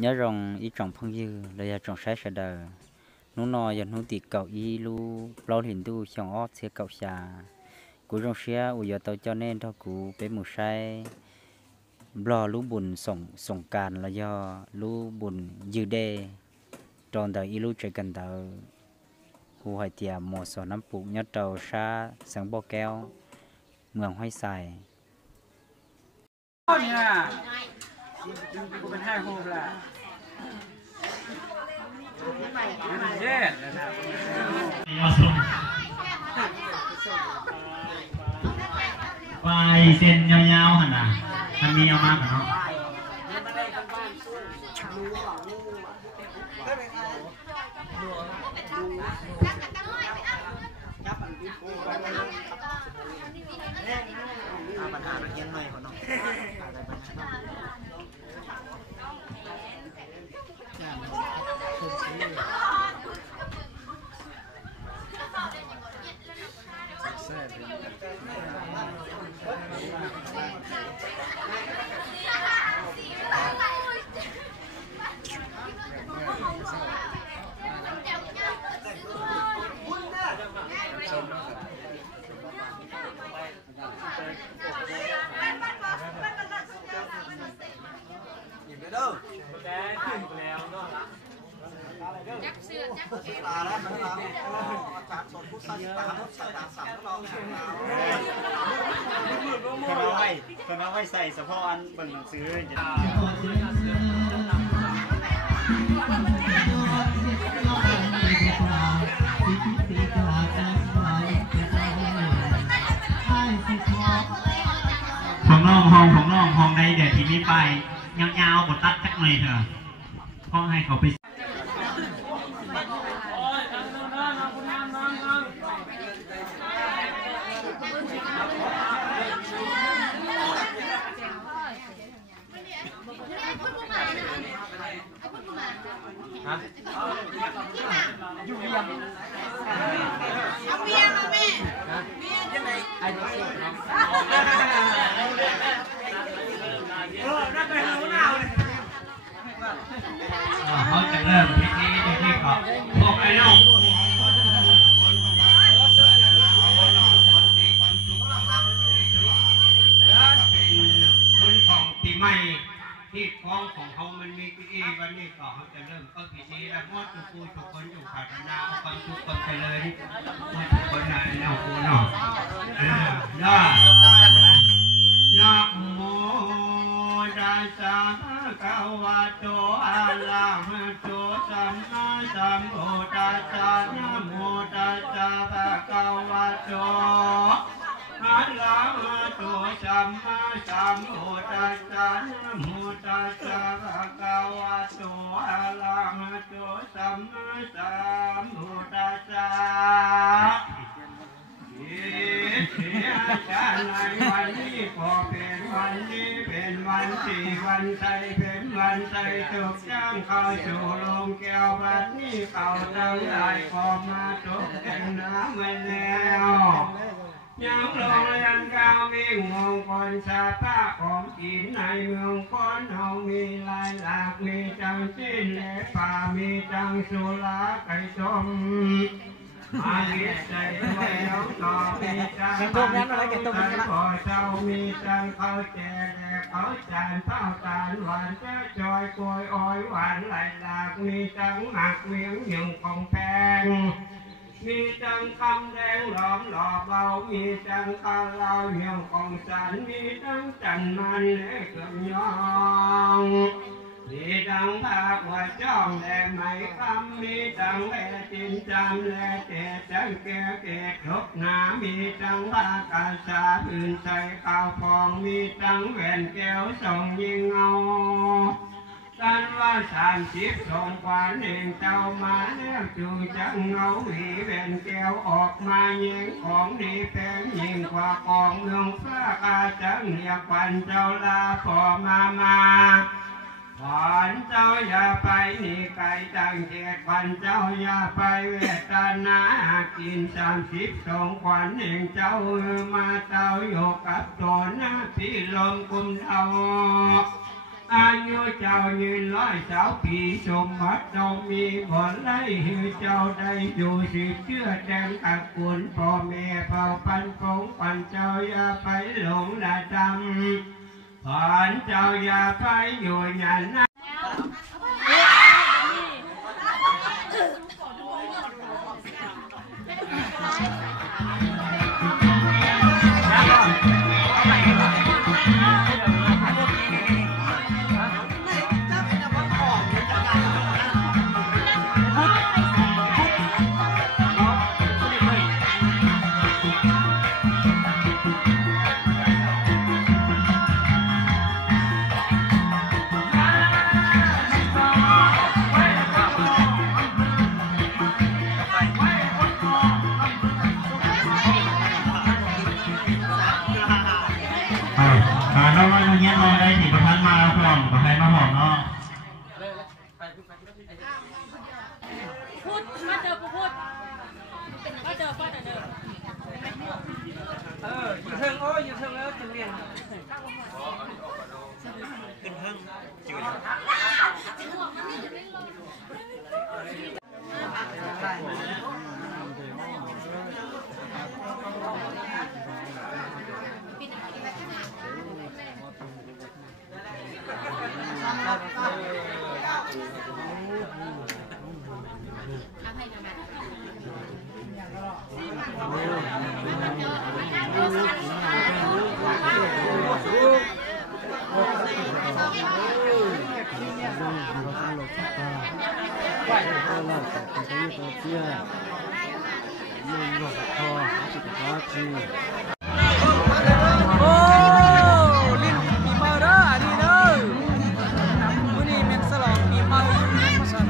nhớ rằng ý trọng phong dư là giờ trọng sai sẽ đời nó nọ giờ nó tiệt cậu ý lu lâu hiện tu chồng ót sẽ cậu xà cú trong xe u giờ tao cho nên thôi cú bé một sai lo lú buồn sòng sòng càn là do lú buồn dư đê tròn đời ý lu chạy gần đời hù hải tiệm một số năm phụ nhớ trầu xa sáng bò keo mường hoay xàiเป็นห้าหูละไปเส้นยาวๆหันน่ะมันมีเอามากเนาะปัญหาเย็นหน่อยคนเนาะคนเอาไว้ใส่เฉพาะอันเบิ่งหนังสือของน้องใดเดี๋ยวทีนี้ไปยาวๆบทตัดจักหน่อยเถอะห้องให้เขาไปอยู่เรียมเอาเมียมาแม่เมียยังไงไอ้ตัวเสือครับนั่นไปหูหนาวเลยเขาจะเริ่มพิธีก่อนพวกไอ้น้องคนของปีใหม่ที่คล้องของเขามันมีพิธีวันนี้ก่อนเขาจะเริ่มต้นพิธีแล้วมอดทุกคนอยู่ภายในความสุขความเจริญมอดทุกคนในแนวคูเนาะนะโมตัสสะภะคะวะโตอะระหะโตสัมมาสัมพุทธัสสะนะโมตัสสะภะคะวะโตอะระหะโตสัมมาสัมพุทธัสสะนะโมตัสสะภะคะวะโตอะระหะโตสัมมาสัมพุทธัสสะในวันนี้ก็เป็นวันนี้เป็นวันที่วันใจเป็นวันใจถูกจ้างเข้าสู่ลงแก้วบัดนี้เขาทั้งหลายก็มาตกแต่งน้ำไว้แล้วยังลงเรียนก้าววิ่งมงคลชาพระของกินในเมืองคนเฮามีลายหลากมีจังสิ้นและป่ามีจังสุราไก่ต้มอาลิใจไม่เอาต่อมีจังปันขอเจ้ามีจังเขาแจกและเขาจานเท่าตาลหวานเจ้าจอยกล้วยอ้อยหวานไหลหลากมีจังหมักเมียงหยุ่งของแพงมีจังคำแดงหลอมหล่อเบามีจังข้าวเหลาเหี่ยวของสันมีจังจันมันและเกือบยองมีจังภาคว่าจ้องและไม่คำมีจังแลจินจำและเกศจังเกลเกศทบหนามีจังภาคอาสาอื่นใส่ข้าวฟองมีจังแหวนแก้วส่งยิงเอากันว่า30ส่งกว่าเองเจ้ามาแล้วจูจังเงาหีแหวนแก้วออกมายิงของดีแพงยิ่งกว่าของเมืองฟ้าอาจังเรียกวันเจ้าลาพอมาขอนเจ้าอย่าไปนี่ไกลจังเกตวันเจ้าอย่าไปเวทนากิน30ส่งขวัญเองเจ้ามาเจ้าอยู่กับตัวหน้าพี่ลมกุมเทา อายุเจ้ายืน100 ปีสมบัติต้องมีผลไล่ให้เจ้าได้อยู่สืบเชื่อแดงตระกูลพ่อแม่เผ่าพันธุ์ของปันเจ้าอย่าไปหลงละดำผ่านเจ้าอย่าไปอยู่ยันนะเราเนี่ยเราได้สิประธานมาแล้วก่อนกับใครมาหอมเนาะพูดมาเจอพูดมาเจอป้าเดิมอยู่เทิงโอ้อยู่เทิงแล้วจะเรียนขึ้นเทิงจิ๋โอ้ลิ้นปีเมาเด้ออันนี้เด้อมื้อนี้แม่นฉลองปีเมามาสั่น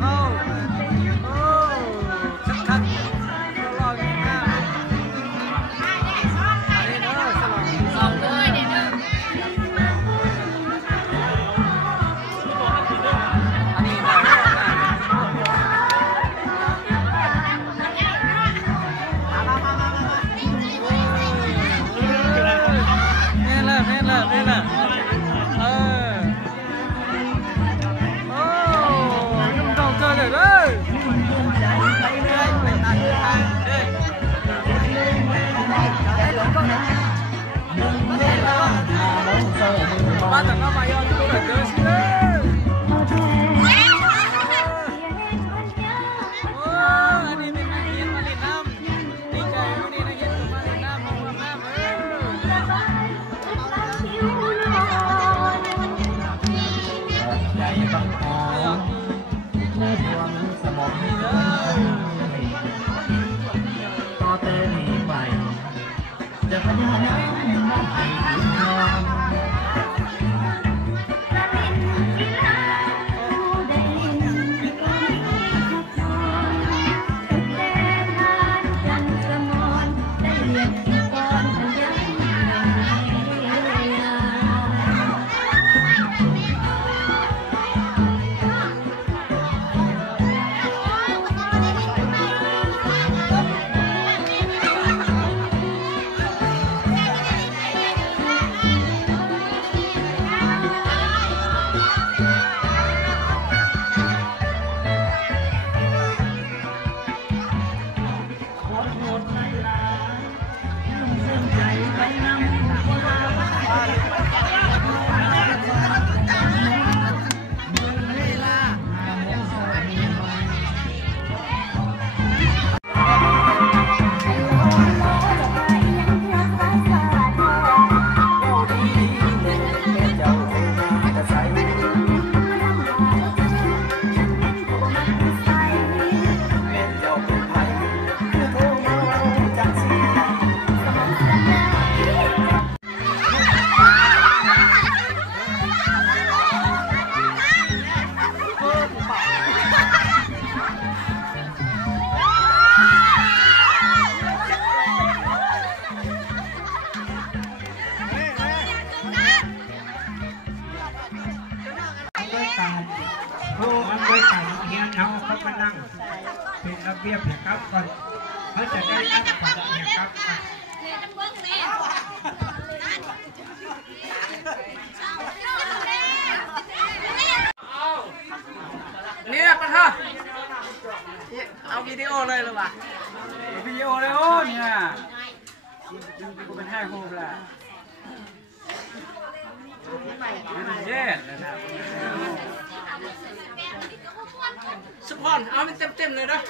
เข้าโอ้คักๆรออยู่นะอันนี้เด้อฉลองปีเมาเด้ออันนี้เด้อBata na maior do que dança. Oh, ani ni main malinam. Tika ini nak hiat malinam mama. Jaya bang oh, buang semua ni. Kau terlibat. Janganระเบียบนะครับก่อนเขาจะได้รับก่อนนะครับ วิดีโอเลยหรือเปล่าวิดีโอเลยโอ้เนี่ยกูเป็นให้โฮมแหละเย็นนะครับสปอนเอาเป็นเต็มเลยนะ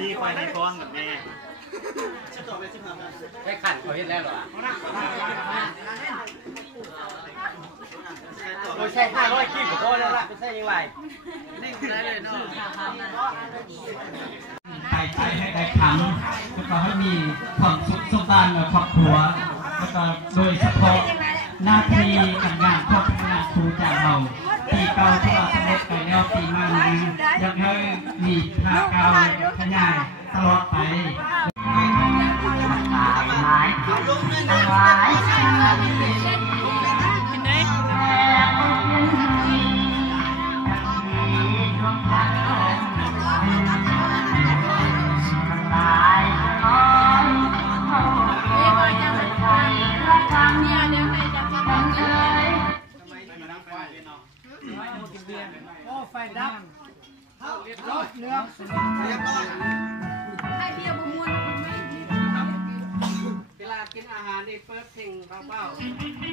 ดีคอยในฟ้อนกับแม่ได้ขันเขาเห็นแล้วหรอโอ้ใช่500กิโลก็แล้วล่ะไม่ใช่ยังไงนี่ได้เลยเนาะใจให้ได้ครั้งแล้วก็ให้มีความสุขสมบัติกับครอบครัวแล้วก็โดยเฉพาะหน้าที่การงานครอบครัวครูจากเราปีเก่าที่เราสำเร็จไปแล้วปีใหม่นี้อยากให้มีท่าเก่าขยายตลอดไปไฟดับเรียบร้อยเรื่องเรียบร้อยให้เบียร์บุมวนเวลากินอาหารนี่เปิดเพลงเบาๆ